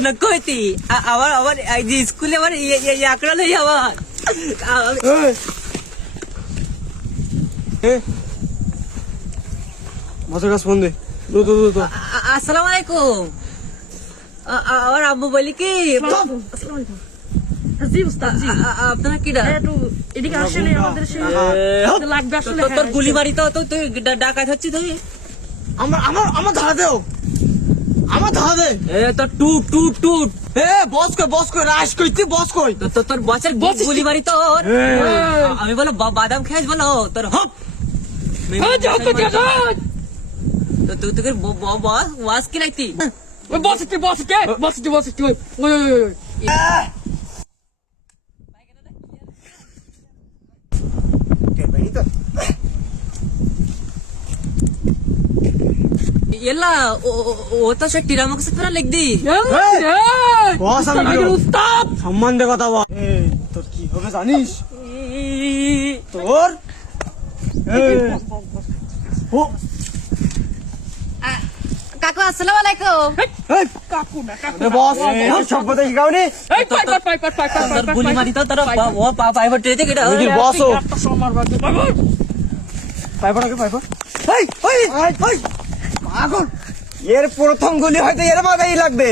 কোন কইতি আবার আবার এই যে স্কুলে আবার একড়া লই আবার মাছের কাছে ফোন দে। আসসালামু আলাইকুম। আমার আব্বু বলি কি জি উস্তাদ জি আপনারা কিডা একটু এদিকে আসেন আমাদের সেই লাগবে আসলে তোর গুলি মারি তো তুই ডাকাত হচ্ছি তুই আমার ধারা দেও, আমার ধারা দে। তোর টুট টুট টুট বস কই রাশ কইতি বস কই। তোর বসের গুলি মারি তোর আমি বলো বাদাম খেয়েছ বলো তোর হপ তুই তোকে ওয়াজ কি নাইতি ಎಲ್ಲ ಓತ ಶೆಟ್ಟಿ ರಾಮಕೃಷ್ಣ ತರ ಲೆಗ್ದಿ বস আমি উস্তাদ সম্মান দে কথা বল। তোর কি হবে জানিস? তোর কাকু আসসালামু আলাইকুম বস সব কথা শিখাওনি। তোর গুলি মারি তো তোর পাইবার ট্রেতে কেডা বস পাইবার আগে পাইবার পাগল, এর প্রথম গুলি হয়তো এর মাথায় লাগবে।